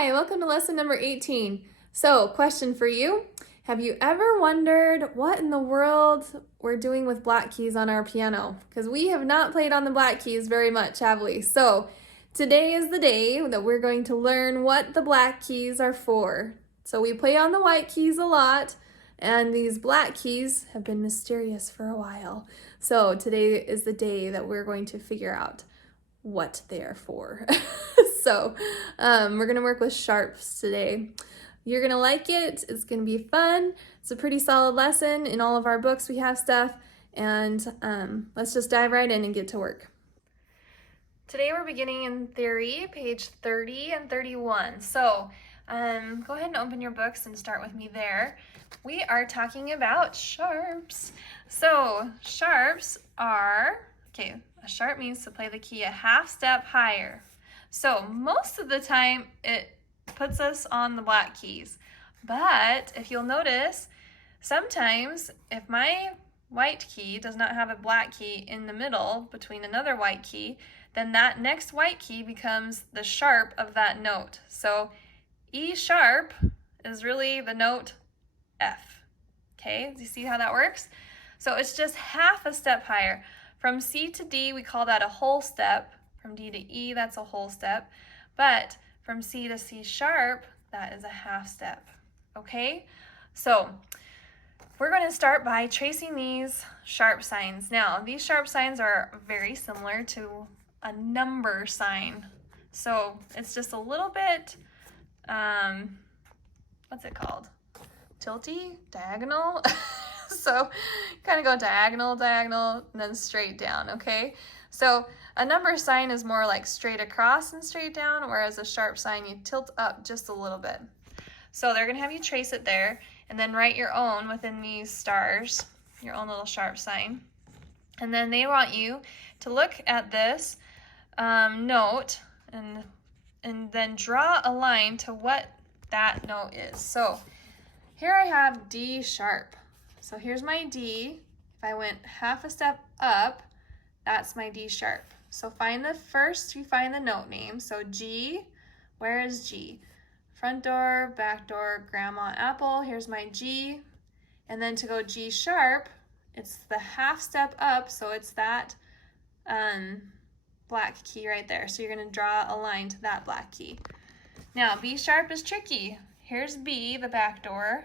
Hi, welcome to lesson number 18. So, question for you. Have you ever wondered what in the world we're doing with black keys on our piano? Because we have not played on the black keys very much, have we? So, today is the day that we're going to learn what the black keys are for. So, we play on the white keys a lot, and these black keys have been mysterious for a while. So, today is the day that we're going to figure out what they are for. So we're gonna work with sharps today. You're gonna like it. It's gonna be fun. It's a pretty solid lesson. In all of our books we have stuff, and let's just dive right in and get to work. Today we're beginning in theory, page 30 and 31. So go ahead and open your books and start with me there. We are talking about sharps. So sharps are, a sharp means to play the key a half step higher. So most of the time it puts us on the black keys. But if you'll notice, sometimes if my white key does not have a black key in the middle between another white key, then that next white key becomes the sharp of that note. So E sharp is really the note F. Okay, do you see how that works? So it's just half a step higher. From C to D, we call that a whole step. From D to E, that's a whole step. But from C to C sharp, that is a half step. Okay? So we're going to start by tracing these sharp signs. Now, these sharp signs are very similar to a number sign. So it's just a little bit, what's it called? Tilty? Diagonal? So kind of go diagonal, diagonal, and then straight down, okay? So a number sign is more like straight across and straight down, whereas a sharp sign, you tilt up just a little bit. So they're gonna have you trace it there, and then write your own within these stars, your own little sharp sign. And then they want you to look at this note and then draw a line to what that note is. So here I have D sharp. So here's my D. If I went half a step up, that's my D sharp. So find you find the note name. So G, where is G? Front door, back door, grandma, apple. Here's my G. And then to go G sharp, it's the half step up, so it's that black key right there. So you're gonna draw a line to that black key. Now B sharp is tricky. Here's B, the back door.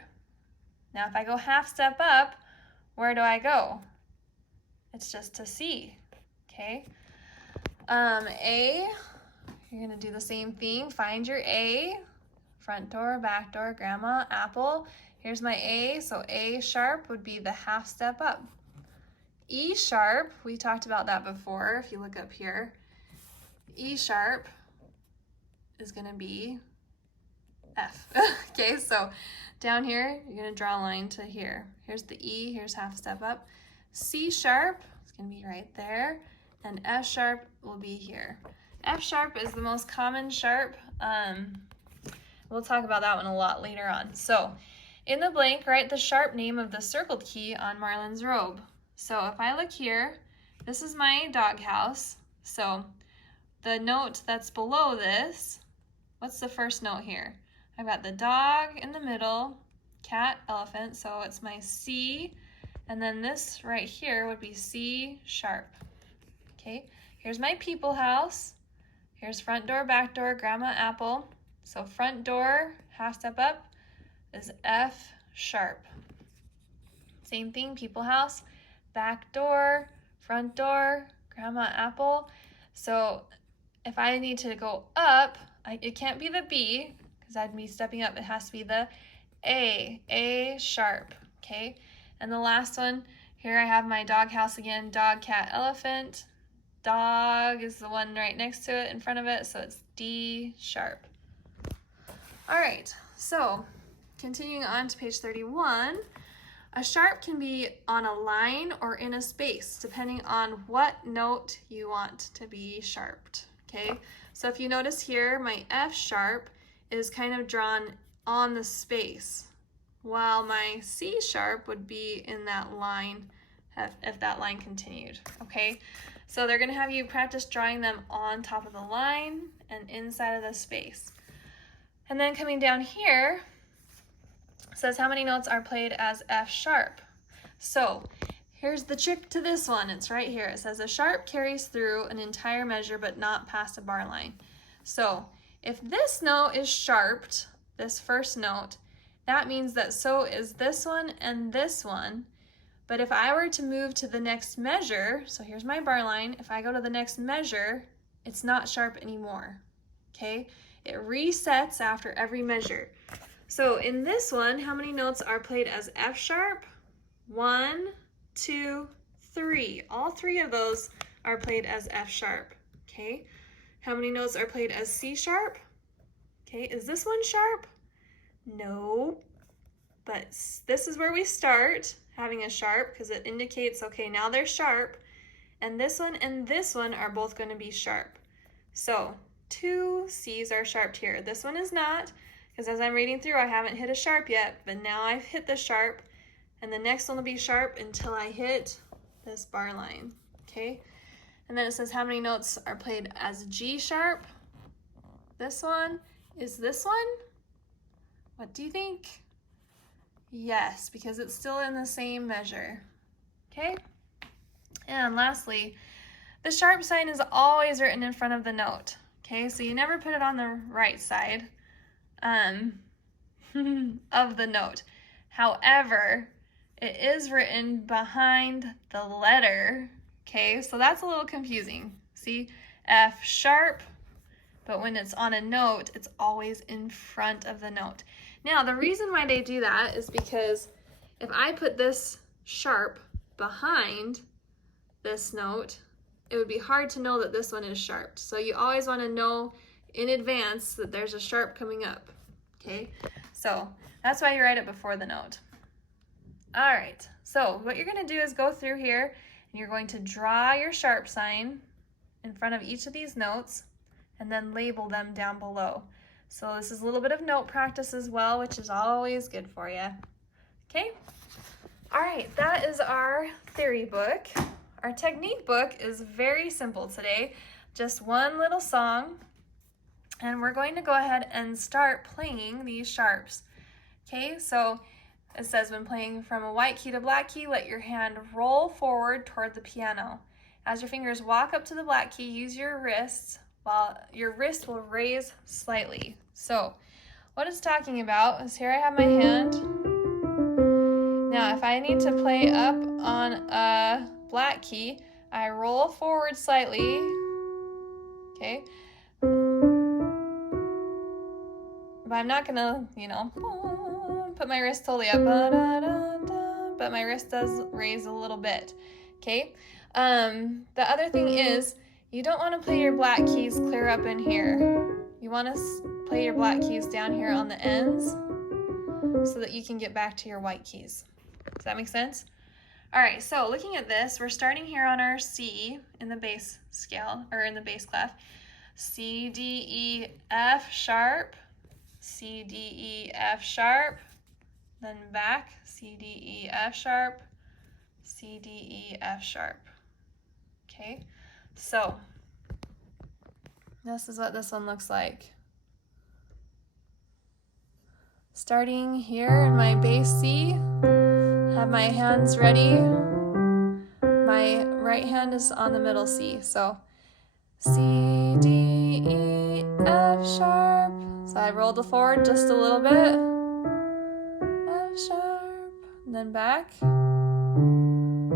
Now if I go half step up, where do I go? It's just to C, okay? A, you're gonna do the same thing. Find your A, front door, back door, grandma, apple. Here's my A, so A sharp would be the half step up. E sharp, we talked about that before, if you look up here. E sharp is gonna be F. Okay, so down here, you're gonna draw a line to here. Here's the E, here's half step up. C sharp is gonna be right there, and F sharp will be here. F sharp is the most common sharp. We'll talk about that one a lot later on. So in the blank, write the sharp name of the circled key on Marlon's robe. So if I look here, this is my doghouse. So the note that's below this, what's the first note here? I've got the dog in the middle, cat, elephant, so it's my C, and then this right here would be C sharp. Okay, here's my people house. Here's front door, back door, grandma, apple. So front door, half step up, is F sharp. Same thing, people house, back door, front door, grandma, apple. So if I need to go up, it can't be the B, because I'd be stepping up. It has to be the A sharp, okay? And the last one, here I have my dog house again, dog, cat, elephant. Dog is the one right next to it in front of it, so it's D sharp. All right, so continuing on to page 31, a sharp can be on a line or in a space, depending on what note you want to be sharped, okay? So if you notice here, my F sharp is kind of drawn on the space, while my C sharp would be in that line if that line continued, okay? So they're gonna have you practice drawing them on top of the line and inside of the space. And then coming down here, it says how many notes are played as F sharp. So here's the trick to this one. It's right here. It says a sharp carries through an entire measure but not past a bar line. So if this note is sharped, this first note, that means that so is this one and this one. But if I were to move to the next measure, so here's my bar line, if I go to the next measure, it's not sharp anymore, okay? It resets after every measure. So in this one, how many notes are played as F sharp? 1, 2, 3. All 3 of those are played as F sharp, okay? How many notes are played as C sharp? Okay, is this one sharp? No, but this is where we start having a sharp because it indicates, okay, now they're sharp, and this one are both going to be sharp. So 2 C's are sharped here. This one is not, because as I'm reading through, I haven't hit a sharp yet, but now I've hit the sharp, and the next one will be sharp until I hit this bar line, okay? And then it says how many notes are played as G sharp. This one is this one. What do you think? Yes, because it's still in the same measure, okay? And lastly, the sharp sign is always written in front of the note, okay? So you never put it on the right side of the note. However, it is written behind the letter, okay? So that's a little confusing. See, F sharp, but when it's on a note, it's always in front of the note. Now, the reason why they do that is because if I put this sharp behind this note, it would be hard to know that this one is sharped. So you always want to know in advance that there's a sharp coming up, okay? So that's why you write it before the note. All right, so what you're going to do is go through here and you're going to draw your sharp sign in front of each of these notes and then label them down below. So this is a little bit of note practice as well, which is always good for you. Okay? All right, that is our theory book. Our technique book is very simple today. Just one little song, and we're going to go ahead and start playing these sharps. Okay, so it says when playing from a white key to black key, let your hand roll forward toward the piano. As your fingers walk up to the black key, use your wrists while your wrist will raise slightly. So what it's talking about is here I have my hand. Now if I need to play up on a black key, I roll forward slightly, okay? But I'm not gonna, put my wrist totally up, but my wrist does raise a little bit, okay? The other thing is, you don't want to play your black keys clear up in here. You want to play your black keys down here on the ends so that you can get back to your white keys. Does that make sense? All right, so looking at this, we're starting here on our C in the bass scale, or in the bass clef. C, D, E, F sharp, C, D, E, F sharp, then back, C, D, E, F sharp, C, D, E, F sharp. Okay, so this is what this one looks like. Starting here in my bass C, have my hands ready. My right hand is on the middle C, so C, D, E, F sharp. So I rolled it forward just a little bit. F sharp, and then back. And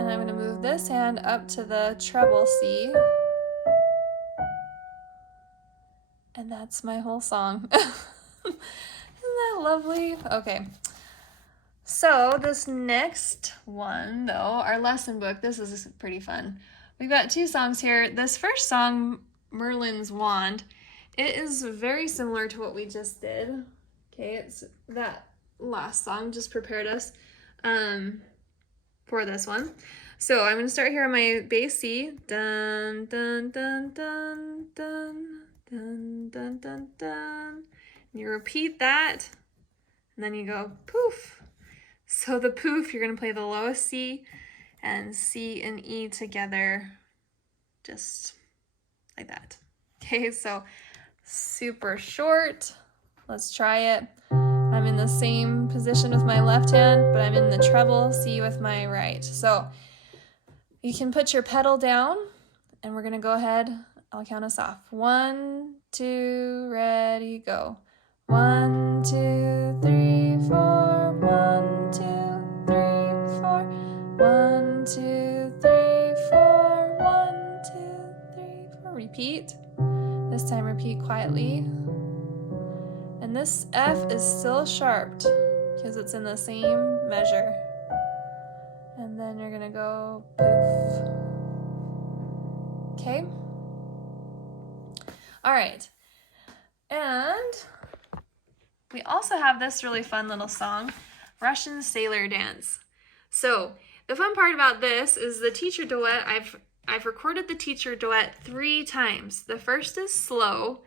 I'm going to move this hand up to the treble C. And that's my whole song. Isn't that lovely? Okay. So this next one, though, our lesson book, this is pretty fun. We've got 2 songs here. This first song, Merlin's Wand, it is very similar to what we just did. Okay, it's that last song just prepared us for this one. So I'm going to start here on my bass C. Dun, dun, dun, dun, dun, dun, dun, dun, dun. And you repeat that, and then you go poof. So the poof, you're going to play the lowest C and C and E together, just like that. Okay, so super short. Let's try it. I'm in the same position with my left hand, but I'm in the treble C with my right. So you can put your pedal down, and we're gonna go ahead. I'll count us off. 1, 2, ready, go. 1, 2, 3, 4. 1, 2, 3, 4. 1, 2, 3, 4. 1, 2, 3, 4. Repeat. This time repeat quietly. And this F is still sharped because it's in the same measure. And then you're gonna go poof. Okay? All right. And we also have this really fun little song, Russian Sailor Dance. So the fun part about this is the teacher duet. I've recorded the teacher duet 3 times. The first is slow,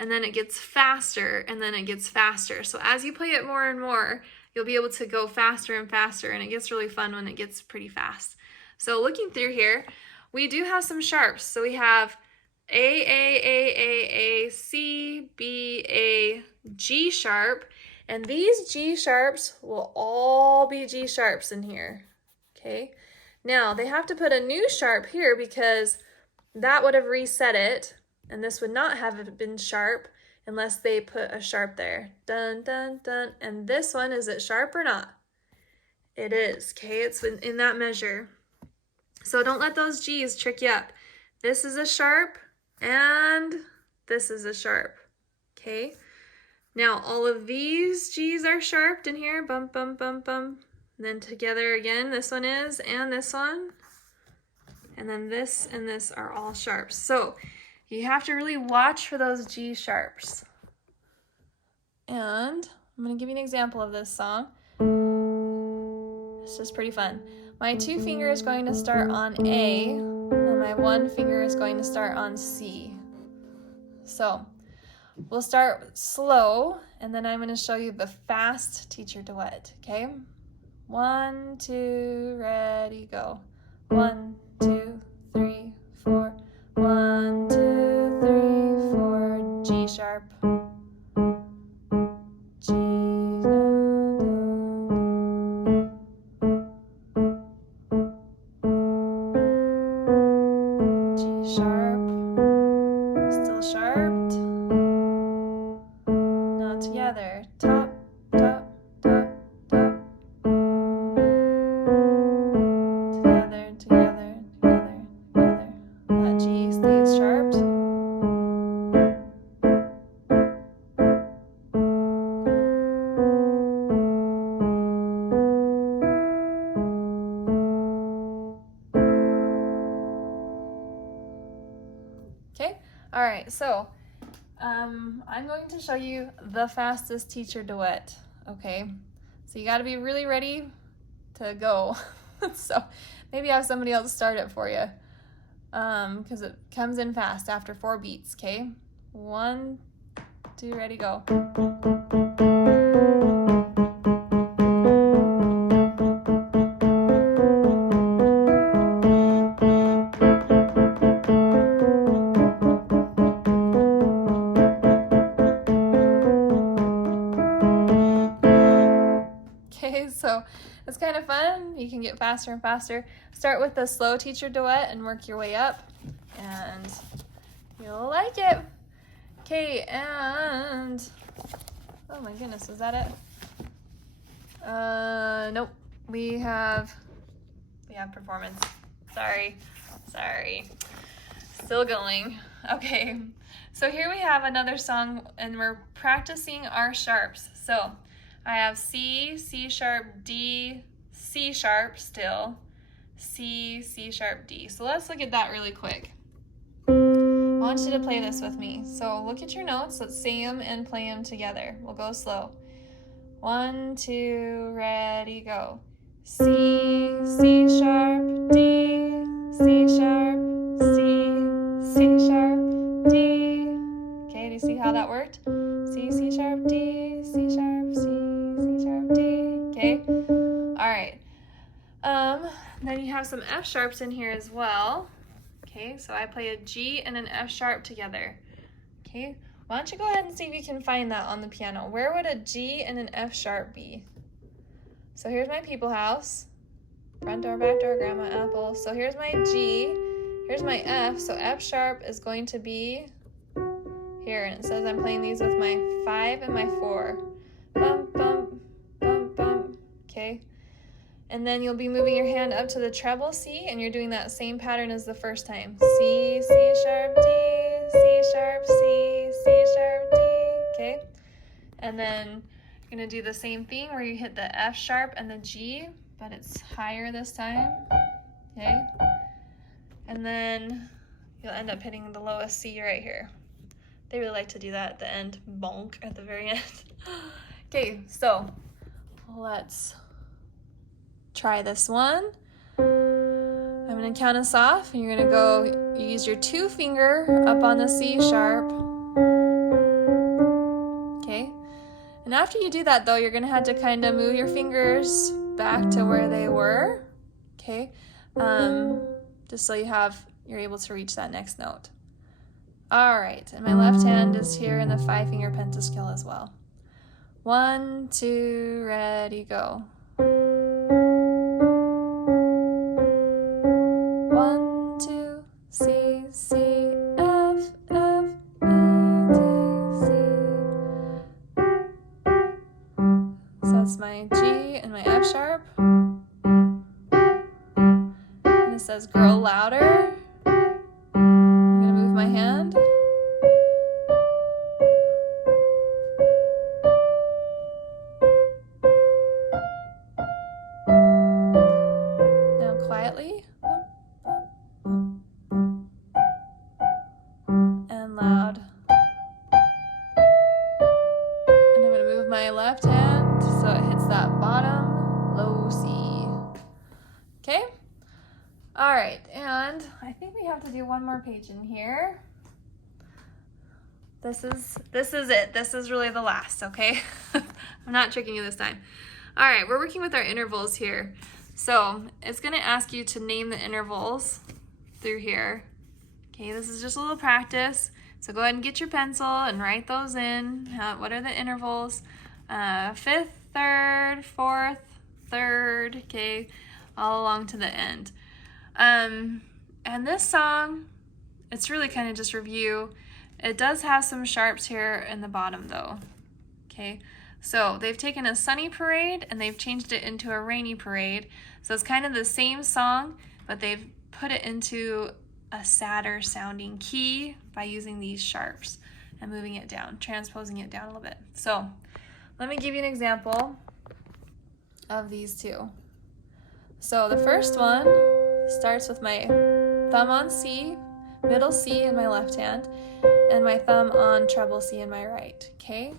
and then it gets faster, and then it gets faster. So as you play it more and more, you'll be able to go faster and faster, and it gets really fun when it gets pretty fast. So looking through here, we do have some sharps. So we have A, C, B, A, G sharp, and these G sharps will all be G sharps in here, okay? Now, they have to put a new sharp here because that would have reset it, and this would not have been sharp unless they put a sharp there. Dun, dun, dun. And this one, is it sharp or not? It is, okay? It's in that measure. So don't let those G's trick you up. This is a sharp, and this is a sharp, okay? Now, all of these G's are sharped in here, bum, bum, bum, bum. And then together again, this one is, and this one. And then this and this are all sharps. So you have to really watch for those G sharps. And I'm gonna give you an example of this song. It's just pretty fun. My 2 finger is going to start on A, and my 1 finger is going to start on C. So we'll start slow, and then I'm gonna show you the fast teacher duet, okay? 1, 2, ready, go. 1, 2, 3, 4. 1, 2, 3, 4. G sharp. G. G sharp. Still sharped. Now together. Top, top, top, top. Together, together, together, together. That G stays sharped. Okay, all right, so I'm going to show you the fastest teacher duet, okay? So you gotta be really ready to go. So maybe have somebody else start it for you, because it comes in fast after 4 beats, okay? 1, 2, ready, go. Okay, so it's kind of fun. You can get faster and faster. Start with the slow teacher duet and work your way up, and you'll like it. Okay, and oh my goodness, is that it? Nope. We have performance. Sorry. Still going. Okay. So here we have another song, and we're practicing our sharps. So I have C, C sharp, D, C sharp still, C, C sharp, D. So let's look at that really quick. I want you to play this with me. So look at your notes, let's say them and play them together. We'll go slow. 1, 2, ready, go. C, C sharp, D, C sharp, C, C sharp, D. Okay, do you see how that worked? C, C sharp, D, C sharp, C, C sharp, D. Okay, all right. Then you have some F sharps in here as well. Okay, so I play a G and an F sharp together. Okay, Why don't you go ahead and see if you can find that on the piano. Where would a G and an F sharp be? So here's my people house. Front door, back door, grandma, apple. So here's my G, here's my F. So F sharp is going to be here. And it says I'm playing these with my 5 and my 4. Bump, bump, bump, bump. Okay. And then you'll be moving your hand up to the treble C, and you're doing that same pattern as the first time. C, C sharp, D, C sharp, C, C sharp, D, okay? And then you're gonna do the same thing where you hit the F sharp and the G, but it's higher this time, okay? And then you'll end up hitting the lowest C right here. They really like to do that at the end, bonk, at the very end. Okay, so let's try this one. I'm gonna count us off, and you're gonna go, you use your 2 finger up on the C sharp. Okay, and after you do that though, you're gonna have to kind of move your fingers back to where they were, okay? Just so you're able to reach that next note. All right, and my left hand is here in the 5-finger pentascale as well. 1, 2, ready, go. 1, 2, C, C, F, F, E, D, C. So that's my G and my F sharp. And it says girl louder. I'm gonna move my hand. Now quietly. And loud. And I'm going to move my left hand so it hits that bottom low C. Okay? All right, and I think we have to do one more page in here. This is it. This is really the last, okay? I'm not tricking you this time. All right, we're working with our intervals here. So it's going to ask you to name the intervals through here. Okay, this is just a little practice. So go ahead and get your pencil and write those in. What are the intervals? 5th, 3rd, 4th, 3rd, okay, all along to the end. And this song, it's really kind of just review. It does have some sharps here in the bottom though, okay? So they've taken a sunny parade and they've changed it into a rainy parade. So it's kind of the same song, but they've put it into a sadder sounding key by using these sharps and moving it down, transposing it down a little bit. So let me give you an example of these two. So the first one starts with my thumb on C, middle C in my left hand, and my thumb on treble C in my right, okay?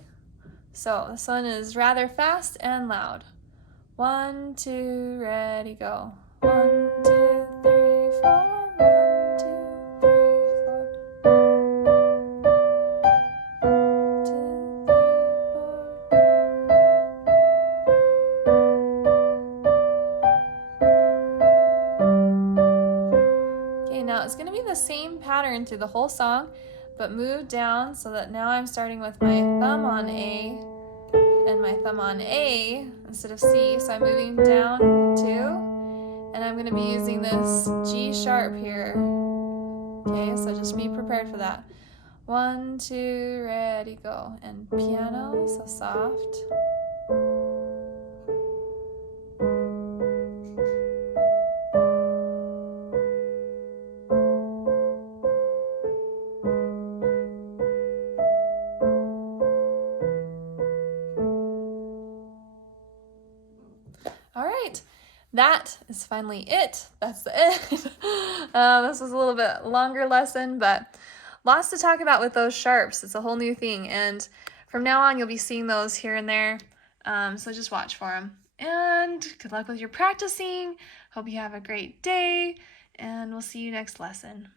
So this one is rather fast and loud. 1, 2, ready, go. 1, 2, 3, 4. 1, 2, 3, 4. 2, 3, 4. Okay, now it's going to be the same pattern through the whole song, but move down so that now I'm starting with my thumb on A and my thumb on A instead of C. So I'm moving down 2, and I'm going to be using this G sharp here. Okay, so just be prepared for that. 1, 2, ready, go. And piano, so soft. All right, that is finally it. That's the end. This was a little bit longer lesson, but lots to talk about with those sharps. It's a whole new thing, and from now on you'll be seeing those here and there, so just watch for them. And good luck with your practicing. Hope you have a great day, and we'll see you next lesson.